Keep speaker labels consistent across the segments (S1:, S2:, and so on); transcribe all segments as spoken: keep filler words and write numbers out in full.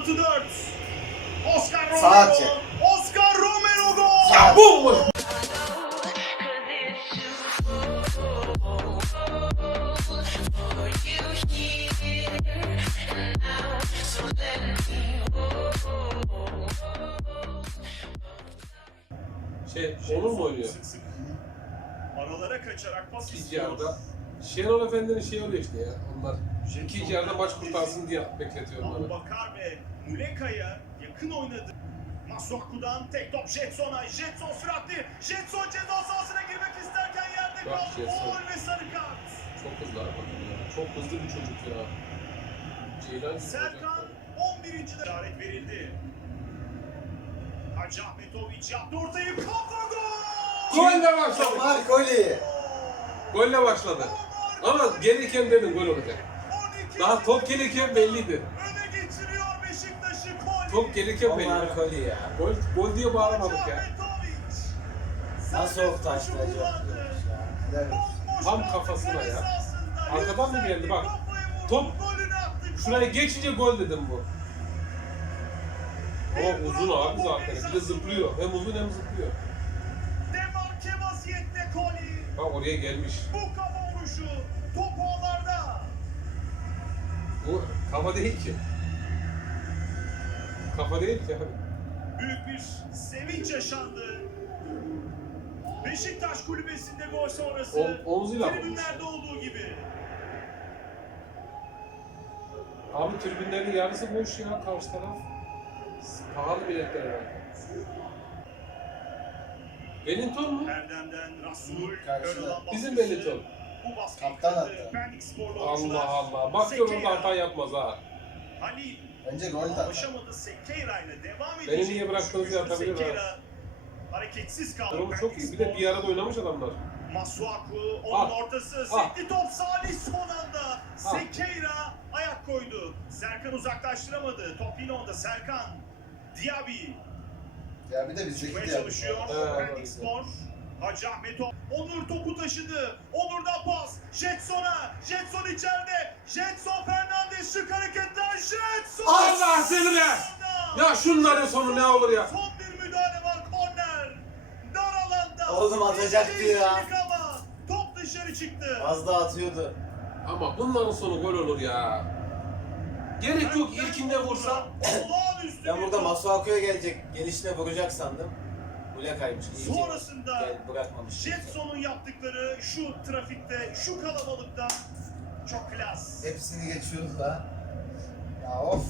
S1: artı dört. Oscar Romero.
S2: Sağa çek.
S1: Oscar Romero gol.
S2: Ya
S3: Bomboş. Şey, Onur mu oynuyor?
S1: Sık sık aralara kaçarak pas
S3: İkinci
S1: istiyor.
S3: yarıda. Şenol Efendi'nin şey oluyor işte ya. Onlar ikinci yarıda maç kurtarsın diye bekletiyor
S1: Abu
S3: onları.
S1: Bakar ve Muleka'ya yakın oynadı. Masuaku'dan tek top Jetson'a. Jetson süratli. Jetson ceza sahasına girmek isterken yerde
S3: Bak
S1: kaldı.
S3: Jetson.
S1: Gol ve sarı kart.
S3: Çok hızlı abi bakın ya. Çok hızlı bir çocuk ya. Ceylan gibi
S1: Serkan
S3: çocuk.
S1: on birinci de işaret verildi. Hacı Ahmetoviç yaptı ortayı. Kafa gol!
S3: Golle başladı.
S2: Omar Koli.
S3: Golle başladı. Ama gelirken dedim gol olacak. Daha top gelirken belliydi.
S1: Öne geçiriyor Beşiktaş'ı gol.
S3: Top gelirken
S2: Omar
S3: belliydi.
S2: Koli ya.
S3: Gol, gol diye bağırmadık ya.
S1: Ahmetoviç.
S2: Nasıl
S1: Serbest
S2: orta açtı
S1: vuruşu
S2: acaba?
S1: kullandı.
S2: Helal olsun.
S1: Bomboş
S3: Tam
S1: kaldı
S3: kafasına
S1: kale
S3: ya.
S1: sahasında.
S3: Arkadan mı
S1: Yükseldi,
S3: geldi bak.
S1: kafayı vurdu,
S3: Top
S1: golünü attı.
S3: Şuraya geçince gol dedim bu. Ama uzun abi zaten. Bir de zıplıyor. Hem uzun hem zıplıyor.
S1: Demarke vaziyette Koli.
S3: Bak oraya gelmiş.
S1: Bu kafa vuruşu. Top ağlarda.
S3: Bu kafa değil ki. Kafa değil ki abi.
S1: Büyük bir sevinç yaşandı. Beşiktaş kulübesinde gol sonrası.
S3: O- omzuyla vurmuş.
S1: Tribünlerde olduğu gibi.
S3: Abi tribünlerin yarısı boş ya karşı taraf. Pahalı biletler herhalde. Wellington mu?
S1: Erdem'den Rasul.
S2: Karşıda.
S1: ön alan
S3: Bizim
S1: baskısı.
S3: Wellington.
S1: Bu baskıyı
S2: Kaptan
S1: kırdı.
S2: attı.
S1: Pendik sporlu oyuncular.
S3: Allah Allah. Bak diyorum da
S1: Sekeira.
S3: hata yapmaz ha.
S1: Halil.
S2: Bence gol de atar.
S1: Alışamadı Sekeira ile devam
S3: Beni
S1: edecek.
S3: niye bıraktınız diye atabilir ha.
S1: Sekeira hareketsiz kaldı.
S3: Durumu çok iyi. Bir de bir arada oynamış adamlar.
S1: Masuaku, onun
S3: Ah.
S1: ortası,
S3: Ah.
S1: sekti top Salih son anda.
S3: Ah.
S1: Sekeira ayak koydu. Serkan uzaklaştıramadı. Top yine onda Serkan. Diaby
S2: Ya bir de bizdeki
S1: çıkmaya
S2: de
S1: çalışıyor.
S3: Evet,
S1: Pendik
S3: evet.
S1: Spor. Hacı Ahmet O- Onur topu taşıdı. Onur'dan pas. Jetson'a. Jetson içeride. Jetson Fernandes şık hareketler. Jetson.
S3: Allah seni be! Ya şunların sonu ne olur ya?
S1: Son bir müdahale var. Korner. Dar alanda.
S2: Oğlum atacaktı
S1: İki
S2: ya.
S1: kişilik ama top dışarı çıktı.
S2: Az daha atıyordu.
S3: Ama bunların sonu gol olur ya. Gerek yok ilkinde vursa.
S1: Olağanüstü
S2: Ben
S1: bir
S2: burada
S1: top.
S2: Masuaku'ya gelecek, gelişine vuracak sandım. Muleka'ymış. İyi ki
S1: Sonrasında
S2: gel bırakmamış.
S1: Jetson'un yaptıkları şu trafikte, şu kalabalıkta çok klas.
S2: Hepsini geçiyoruz da. Ya of.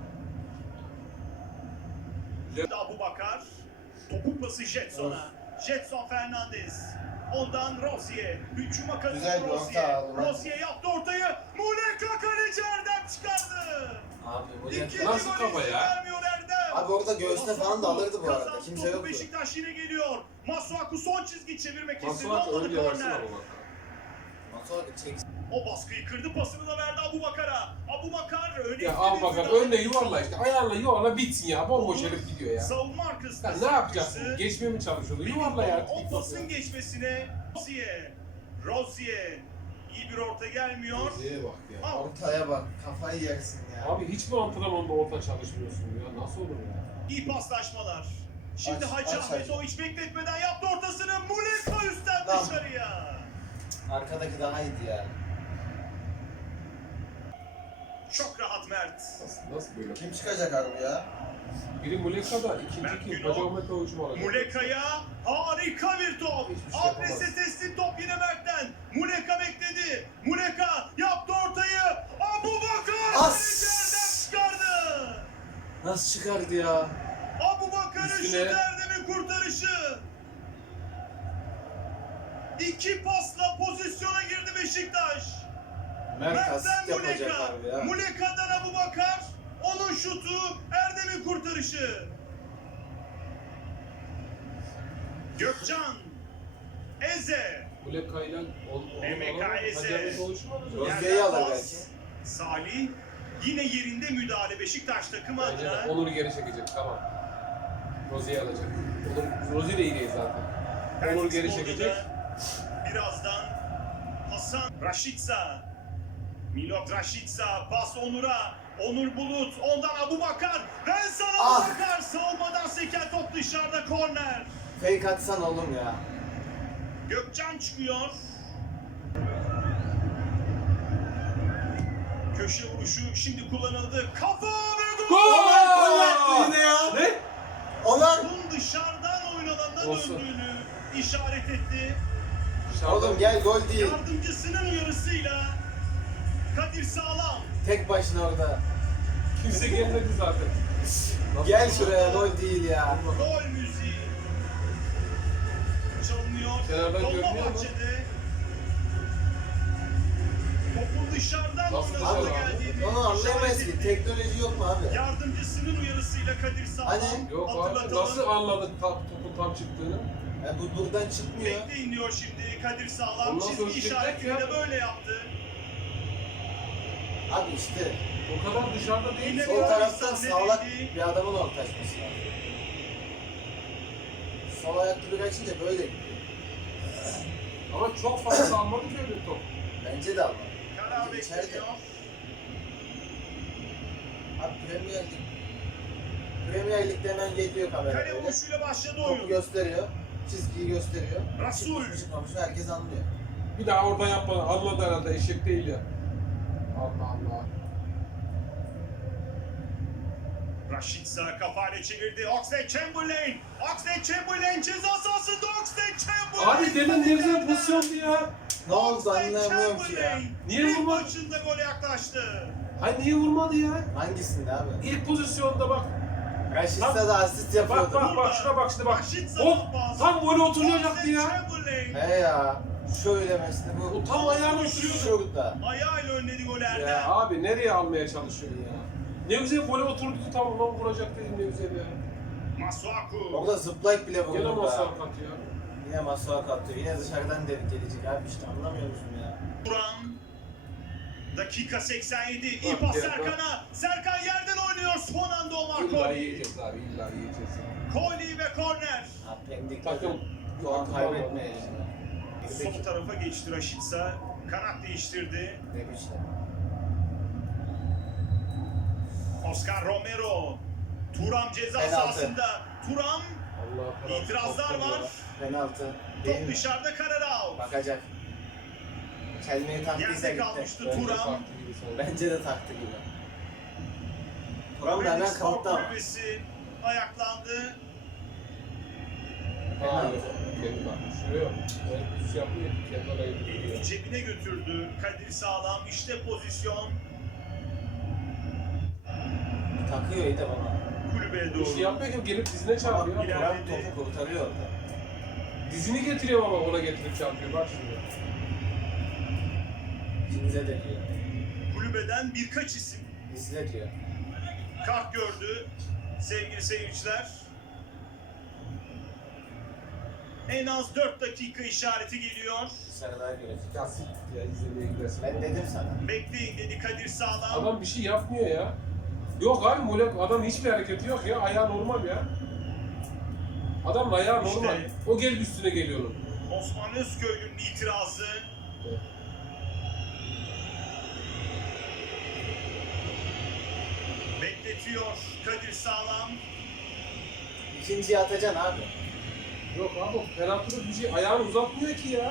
S1: Abu Bakar, topun pası Jetson'a. Jetson Fernandez. Ondan Rozier. Hücuma katıldı
S2: Güzel bir orta
S1: Rozier.
S2: aldı.
S1: Rozier yaptı ortayı. Muleka kaleci Erdem çıkardı.
S2: Abi
S1: İkinci
S2: Muleka.
S3: Nasıl
S1: golü
S3: kafa
S1: izin
S3: ya?
S1: vermiyor Erdem.
S2: Abi orada göğsüne falan da alırdı bu arada.
S1: Kazandı,
S2: Kimse
S1: topu
S2: yoktu.
S1: Beşiktaş yine geliyor. Masuaku son çizgi çevirmek istedi.
S3: Masuak
S1: Olmadı
S3: önce versene
S1: korner.
S3: bu bak.
S2: Masuaku çek.
S1: O baskıyı kırdı, pasını da verdi Abu Bakar'a. Abu Bakar öyle
S3: Ya al bakalım önüne yuvarla işte. Ayağınla yuvarla bitsin ya. Bomboş herif gidiyor ya.
S1: Savunma arkasında
S3: Ya ne yapacaksın? Geçmeye mi çalışıyordu? Yuvarla ya.
S1: O pasın geçmesine Rozier. Rozier. İyi bir orta gelmiyor.
S3: Diye bak ya.
S1: Al.
S2: Ortaya bak. Kafayı yersin ya.
S3: Abi hiç mi antrenmanda orta çalışmıyorsun ya? Nasıl olur ya?
S1: İyi paslaşmalar. Şimdi
S2: Aç,
S1: Hacı
S2: aç,
S1: Ahmetoviç bekletmeden yaptı ortasını. Muleka üstten
S2: Tamam.
S1: dışarıya.
S2: Arkadaki daha iyiydi ya.
S1: Çok rahat Mert.
S3: Nasıl, nasıl böyle?
S2: Kim çıkacak abi ya?
S3: Biri Muleka'da, ikinci
S1: Mert
S3: kim?
S1: Günok.
S3: Hacı Ahmet Oğuz'u mu alacak?
S1: Muleka'ya harika bir top.
S3: Hiçbir şey
S1: Adrese
S3: yapamaz.
S1: teslim top yine Mert'ten. Muleka bekledi. Muleka yaptı ortayı. Abu Bakar
S2: As!
S1: içeriden çıkardı.
S2: Nasıl çıkardı ya?
S1: Abu Bakar'ın şu
S3: Üstüne-
S1: Erdem'in kurtarışı. İki pasla pozisyona girdi Beşiktaş.
S2: Mert
S1: Mert'ten
S2: asist yapacak
S1: Muleka.
S2: abi ya.
S1: Muleka'dan Abu Bakar. Onun şutu, Erdem'in kurtarışı. Gökcan. Eze.
S3: Muleka'yla ol,
S1: M K S.
S3: Hacı Ahmet Oğuz'u mu alacak?
S2: Rozier'i
S1: Yerden
S2: alır
S1: pas.
S2: belki.
S1: Salih. Yine yerinde müdahale Beşiktaş takımı
S3: Bence de
S1: adına.
S3: Onur'u geri çekecek, tamam. Rozier'i alacak. Onur, Rozier de iyi değil zaten. Onur geri
S1: Spor'da
S3: çekecek.
S1: da Birazdan Hasan Raşitsa. Milot Raşitsa pas Onur'a. Onur Bulut, ondan Abubakar. Rensal
S2: Ah.
S1: Abubakar savunmadan seken top dışarıda, korner.
S2: Fake atsan oğlum ya.
S1: Gökcan çıkıyor. Köşe vuruşu şimdi kullanıldı. Kafa ve gol!
S3: Gol!
S2: Yine ya.
S3: Ne?
S2: Olan.
S1: Topun dışarıdan oyun alanına
S3: Olsun.
S1: döndüğünü işaret etti.
S2: Oğlum gel gol değil.
S1: Yardımcısının uyarısıyla Kadir Sağlam.
S2: Tek başına orada.
S3: Kimse gelmedi zaten.
S2: Gel şuraya gol değil ya.
S1: Gol müziği çalınıyor.
S3: Kenardan görünüyor mu?
S1: Dolmabahçe'de topun dışarıdan
S3: Nasıl
S1: oyun
S3: dışarı
S1: alanına
S3: abi?
S1: geldiğini
S2: Onu anlayamayız
S1: işaret
S2: ki.
S1: etti.
S2: Teknoloji yok mu abi?
S1: Yardımcısının uyarısıyla Kadir Sağlam
S2: Hani?
S3: Yok abi
S1: hatırlatalım.
S3: nasıl anladık tam, topun tam çıktığını?
S2: Ya bu buradan çıkmıyor.
S1: Bekleyin diyor şimdi Kadir Sağlam.
S3: Ondan sonra
S1: Çizgi
S3: çekecek
S1: işaretini
S3: ya.
S1: de böyle yaptı.
S2: Abi işte
S3: O kadar dışarıda değil.
S1: Yine
S2: sol
S1: bir
S2: taraftan
S1: sahne
S2: sağlak
S1: değildi.
S2: bir adamın ortaşması lazım. Sol ayaklı bir açınca böyle gidiyor.
S3: Ama çok fazla almadı ki öyle top.
S2: Bence de ama.
S1: Karar
S2: Bence içeride.
S1: bekleniyor.
S2: Abi Premier Lig. Premier Lig'de hemen geliyor kamera
S1: Kale
S2: böyle.
S1: vuruşuyla başladı
S2: Topu
S1: oyun.
S2: gösteriyor. Çizgiyi gösteriyor.
S1: Rasul.
S2: Çıkmış mı çıkmamış mı herkes anlıyor.
S3: Bir daha orada yapmadı. Anladı herhalde eşek değil ya. Allah Allah.
S1: Rashica kafayla çevirdi. Oxlade Chamberlain. Oxlade Chamberlain ceza sahasında Oxlade Chamberlain.
S3: Abi demin ne güzel pozisyondu ya.
S2: Ne oldu
S1: Oxlade
S2: anlayamıyorum ki ya.
S1: Chamberlain
S3: Niye
S1: ilk
S3: vurmadı?
S1: maçında gole yaklaştı.
S3: Hay niye vurmadı ya?
S2: Hangisinde abi?
S3: İlk pozisyonda bak.
S2: Rashica da asist
S3: Bak
S2: yapıyordu.
S3: bak bak şuna bak şimdi bak.
S1: Rashica
S3: O
S1: pas.
S3: tam böyle oturacaktı
S1: Oxlade
S3: ya.
S1: Chamberlain
S2: He ya. Şöyle mesela
S3: O
S2: bu.
S3: tam ayağını uçuyordu.
S2: Şurada.
S1: ayağıyla önledi gol
S3: Ya
S1: Erdem.
S3: abi nereye almaya çalışıyorsun ya? Ne güzel gole oturdu tam ulan vuracak dedim ne güzel ya.
S1: Masuaku.
S2: Orada zıplayıp bile
S3: Gene
S2: vurdu
S3: masal
S2: da.
S3: katıyor.
S2: Yine Masuaku atıyor. Yine dışarıdan dedik gelecek abi işte anlamıyor musun ya?
S1: Turan. Dakika seksen yedi. İyi
S3: Bak,
S1: pas
S3: gel,
S1: Serkan'a. Serkan yerden oynuyor. Son anda Omar
S3: İlla
S1: Koli.
S3: yiyeceğiz abi illa yiyeceğiz.
S1: Koli ve korner.
S2: Ha Pendik
S3: Takım
S2: puan kaybetmeyelim.
S1: Sol tarafa geçti Rashica. Kanat değiştirdi.
S2: Ne biçim.
S1: Oscar Romero. Turam ceza
S2: Penaltı.
S1: sahasında. Turam
S3: Allah Allah.
S1: itirazlar var.
S2: Penaltı. Değil
S1: Top
S2: mi?
S1: dışarıda, karar out.
S2: Bakacak. Kelmeyi taktıysa
S1: Yerde
S2: gitti.
S1: kalmıştı
S3: Bence
S1: Turam.
S3: farklı gibi sanki.
S2: Bence de taktı gibi. Turam da hemen
S1: Vedik Spor
S2: kalktı ama.
S1: Kulübesi ayaklandı.
S3: Hayır. Kendi bakmış. Şuraya bak. Evet, bir şey yapmıyor. Kendi oraya gidiyor.
S1: Elini cebine götürdü. Kadir Sağlam. İşte pozisyon.
S2: Takıyor iyi de bana.
S1: Kulübeye
S3: Bir şey
S1: doğru.
S3: yapmıyor ki gelip dizine
S2: Ama
S3: çarpıyor.
S2: Turam topu kurtarıyor orada.
S3: Dizini getiriyor ama ona getirip çarpıyor. Bak şimdi.
S2: İkinize de diyor.
S1: Kulübeden birkaç isim
S2: İzle diyor.
S1: kart gördü. Sevgili seyirciler. En az dört dakika işareti geliyor.
S2: Sarılar görecek.
S3: Ya siktir ya izlemeye gidersin.
S2: Ben dedim sana.
S1: Bekleyin dedi Kadir Sağlam.
S3: Adam bir şey yapmıyor ya. Yok abi Molek adam hiçbir hareketi yok ya. Ayağı normal ya. Adamın ayağı
S1: İşte.
S3: normal. O gelip üstüne geliyor onun.
S1: Osman Özköylü'nün itirazı.
S3: Evet.
S1: Bekletiyor Kadir Sağlam.
S2: İkinciyi atacaksın abi.
S3: Yok abi penaltıda bir şey ayağını uzatmıyor ki ya.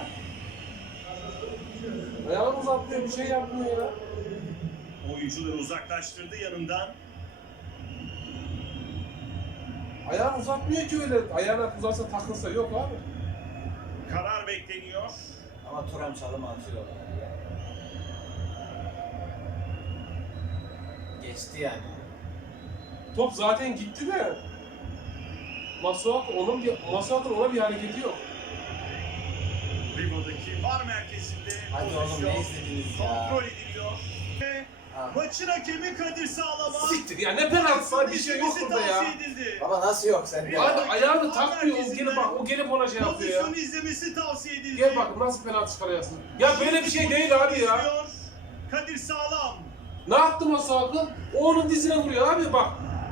S3: Ayağını uzatmıyor bir şey yapmıyor ya.
S1: Oyuncuları uzaklaştırdı yanından.
S3: Ayağını uzatmıyor ki öyle. Ayağına uzatsa takılsa yok abi.
S1: Karar bekleniyor.
S2: Ama Turam çalımı atıyor. Yani. Geçti yani.
S3: Top zaten gitti de. Masuaku onun bir Masuaku'nun ona bir hareketi yok.
S1: Riva'daki var merkezinde
S2: Hadi oğlum
S1: pozisyon
S2: ne izlediniz ya?
S1: kontrol ediliyor. Ve
S2: Ha.
S1: maçın hakemi Kadir Sağlam'a
S3: Siktir ya ne penaltısı var bir şey yok burada ya.
S1: tavsiye edildi.
S2: Baba nasıl yok sende?
S3: Abi
S2: ya?
S3: ayağını takmıyor o gelip bak o gelip ona şey yapıyor ya.
S1: Pozisyon izlemesi tavsiye edildi.
S3: Gel bak nasıl penaltı çıkarıyorsun. Ya böyle bir şey değil abi ya.
S1: İzliyor. Kadir Sağlam.
S3: Ne yaptı Masuaku? O onun dizine vuruyor abi bak.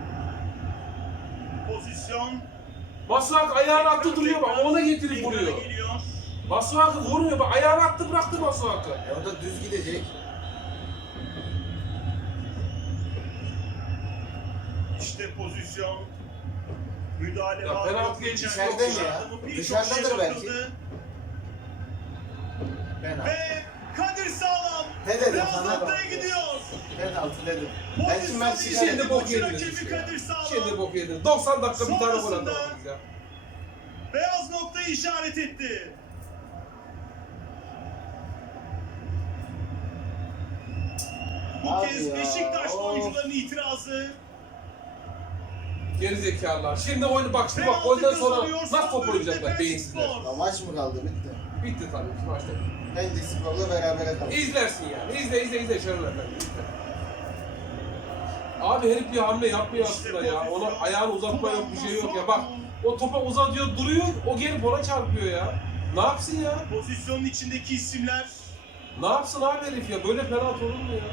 S1: Pozisyon.
S3: Masuaku ayağını attı duruyor bak ona getirip
S1: Ekrana
S3: vuruyor.
S1: geliyor.
S3: Masuaku vurmuyor bak ayağını attı bıraktı Masuaku.
S2: E o da düz gidecek.
S1: İşte pozisyon. Müdahale
S3: Ya
S1: var.
S3: penaltı
S1: yok,
S3: değil,
S1: içeride
S2: içeride mi
S1: yok.
S2: ya?
S1: Birçok
S2: Dışarıdadır
S1: şey
S2: belki.
S1: bakıldı.
S2: Penaltı.
S1: Ve Kadir Sağlam.
S2: Ne dedim
S1: Beyaz
S2: sana bak.
S1: noktaya gidiyor.
S2: Penaltı dedim. Belki
S1: Pozisyon
S2: maç
S1: için
S2: çıkar.
S3: Şimdi bok
S1: maçın
S3: yediniz
S1: rakibi
S3: işte
S1: Kadir
S3: ya.
S1: Sağlam.
S3: Şimdi bok yediniz. doksan dakika bir tane gol
S1: Sonrasında-
S3: atamadınız ya.
S1: Beyaz noktayı işaret etti. Bu
S2: Abi
S1: kez
S2: ya,
S1: Beşiktaşlı
S2: of.
S1: oyuncuların itirazı.
S3: Gerizekalılar. Şimdi oyunu bak şimdi bak
S1: Penaltı
S3: golden sonra
S1: kazanıyor.
S3: nasıl top
S1: Son
S3: oynayacaklar
S1: bölümde
S3: beyinsizler.
S1: Penspor.
S2: Ya maç mı kaldı bitti.
S3: Bitti tabii ki maçta.
S2: Pendik Spor'la berabere kaldı.
S3: İzlersin yani. İzle izle izle Şenol Efendi. izle. Abi herif bir hamle yapmıyor
S1: İşte
S3: aslında ya.
S1: pozisyon.
S3: Ona ayağını uzatma yok, bir şey yok ya.
S1: Turan
S3: Bak
S1: Masuaku.
S3: o topa uzatıyor, duruyor. O gelip ona çarpıyor ya. Ne yapsın ya?
S1: Pozisyonun içindeki isimler.
S3: Ne yapsın abi herif ya? Böyle penaltı olur mu ya?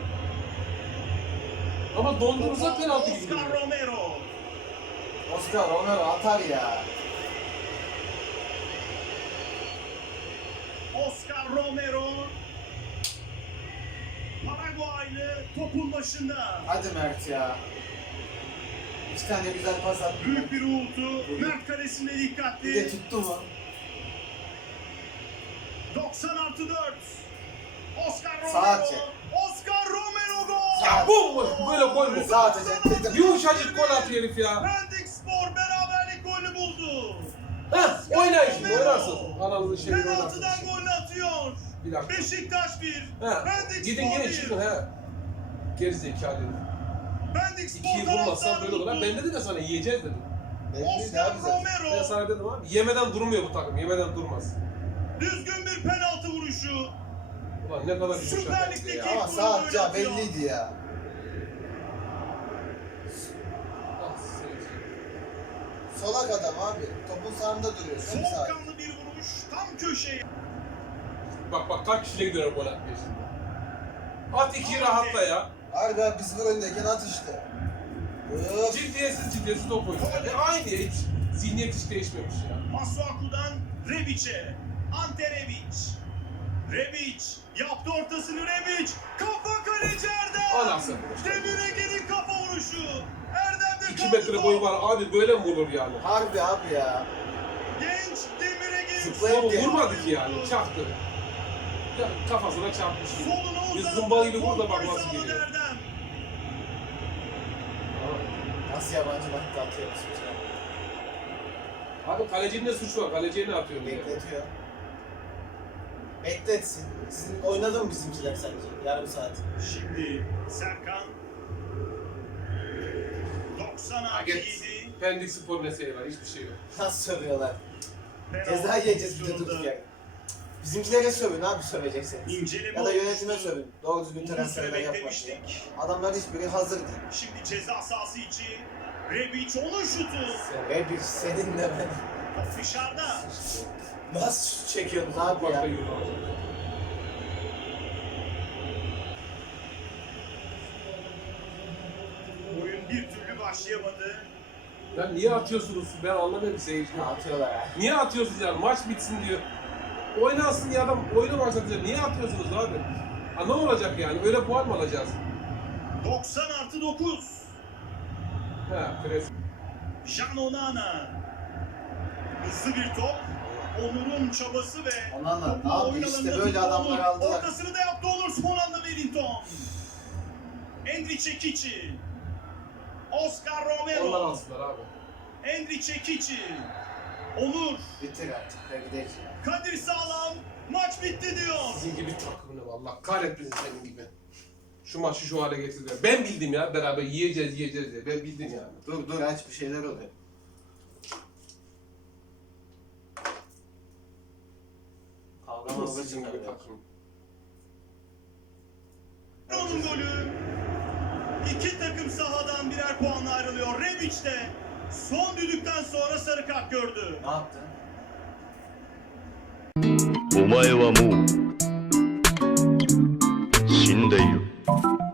S3: Ama dondurursa penaltı gibi.
S1: Oscar
S3: duruyor.
S1: Romero.
S2: Oscar Romero atar ya.
S1: Oscar Romero. Paraguaylı topun başında.
S2: Hadi Mert ya. İki tane güzel pas attı.
S1: Büyük bir uğultu. Mert kalesinde
S2: Bir de
S1: dikkatli.
S2: tuttu mu?
S1: doksan artı dört. Oscar Romero.
S2: Sağa çek.
S1: Oscar Romero gol.
S3: Ya bu mu? Böyle gol mü?
S2: Sağ atacak dedim.
S3: Yumuşacık gol atıyor herif ya.
S1: Pendik Spor beraberlik golü buldu.
S3: Heh, oynayın şimdi oynarsın. Ananızın şeyini oynarsın.
S1: Penaltıdan golünü atıyor.
S3: Bir dakika.
S1: Beşiktaş bir.
S3: He,
S1: Pendik
S3: gidin
S1: Spor
S3: gelin
S1: bir.
S3: çıkın he. Gerizekalı herif.
S1: Pendik Spor
S3: İkiyi vurmazsan
S1: taraftarı
S3: böyle olur. Ben
S1: mutlu.
S3: dedim ya sana yiyeceğiz dedim.
S2: Belliydi
S1: Oscar
S2: abi zaten.
S3: Ben
S1: Romero.
S3: sana dedim abi. Yemeden durmuyor bu takım. Yemeden durmaz.
S1: Düzgün bir penaltı vuruşu.
S3: Ulan ne kadar
S1: Süper
S3: yumuşak
S1: Lig'deki-
S3: ya.
S2: Ama sağ atacağı belliydi ya.
S3: Ah, seveceğim.
S2: Solak adam abi. Topun sağında duruyor. Sen sağ.
S1: Soğukkanlı bir vuruş tam köşeye.
S3: Bak bak kaç kişiyle gidiyorum gol atmaya şimdi. At ikiyi rahatla ya.
S2: Harbi abi biz bu öndeyken at işte. Öf.
S3: Ciddiyetsiz ciddiyetsiz top oynuyor. Yani aynı ya hiç. Zihniyet hiç değişmemiş ya.
S1: Masuaku'dan Rebic'e. Ante Rebic. Rebic yaptı ortasını Rebic. Kafa kaleci Erdem.
S3: Anasını.
S1: Demire gelin kafa vuruşu. Erdem'de
S3: iki
S1: kaldı
S3: metre
S1: top.
S3: boyu var abi böyle mi vurur yani?
S2: Harbi abi ya.
S1: Genç Demire gelin.
S2: Zıplayıp
S3: Onu
S2: gel.
S3: vurmadı ki yani çaktı. Ya kafasına çarpmış.
S1: Soluna
S3: Bir
S1: uzanan
S3: zımbalıyla vur da bak
S1: kontrolü
S3: nasıl
S1: sağladı
S3: geliyor.
S1: Erdem.
S2: Nasıl yabancı baktı atıyor bizim için.
S3: Abi kalecinin ne suçu var? Kaleciye ne atıyor diye.
S2: Bekletiyor. Bekletsin. Sizin oynadı mı bizimkiler sence? Yarım saat.
S1: Şimdi Serkan. doksan artı
S3: Git.
S1: yedi.
S3: Pendik Spor mesleği var hiçbir şey yok.
S2: Nasıl sövüyorlar?
S1: Penaltı
S2: Ceza yiyeceğiz bir de
S1: pozisyonunda
S2: durduk Bizimkilere sövün abi sövecekseniz.
S1: İnceleme
S2: Ya da yönetime
S1: olmuştu.
S2: sövün. Doğru düzgün
S1: Uzun süre
S2: transferler yapmak
S1: beklemiştik.
S2: diye. Adamlar hiçbiri hazır değil.
S1: Şimdi ceza sahası içi. Rebic onun şutu.
S2: Ve bir seninle ben.
S1: Top dışarıda.
S2: Nasıl şut çekiyorsunuz abi
S3: Başka
S2: ya?
S3: yolu alacak.
S1: Oyun bir türlü başlayamadı.
S3: Ya niye atıyorsunuz? Ben anlamıyorum seyirciyi.
S2: Ha, atıyorlar ha.
S3: Niye atıyorsunuz yani? Maç bitsin diyor. Oynansın ya adam oyunu başlatacak. Niye atıyorsunuz abi? Ha ne olacak yani? Öyle puan mı alacağız?
S1: doksan artı dokuz.
S3: He pres.
S1: Jan Onana. Hızlı bir top. Onur'un çabası ve
S2: Onana,
S1: topu
S2: abi
S1: oyun
S2: işte
S1: alanında
S2: böyle
S1: tuttu
S2: adamlar
S1: Onur.
S2: aldılar.
S1: Ortasını da yaptı Onur. Son anda Wellington. Endri Çekici. Oscar
S3: Onlar
S1: Romero.
S3: alsınlar abi.
S1: Endri Çekici. Onur.
S2: Bitir artık. Ben gideceğim.
S1: Kadir Sağlam. Maç bitti diyor.
S3: Sizin gibi takımını Allah kahretmesin senin gibi. Şu maçı şu hale getirdiler. Ben bildim ya beraber yiyeceğiz yiyeceğiz diye. Ben bildim yani.
S2: Dur dur aç bir şeyler oluyor. Kavga
S3: Ama
S2: mavga
S3: sizin gibi
S2: çıkarıyor.
S3: takım.
S1: Onun golü. İki takım sahadan birer puanla ayrılıyor. Rebic de son düdükten sonra sarı kart gördü.
S2: Ne yaptın?
S4: お前はもう死んでいる。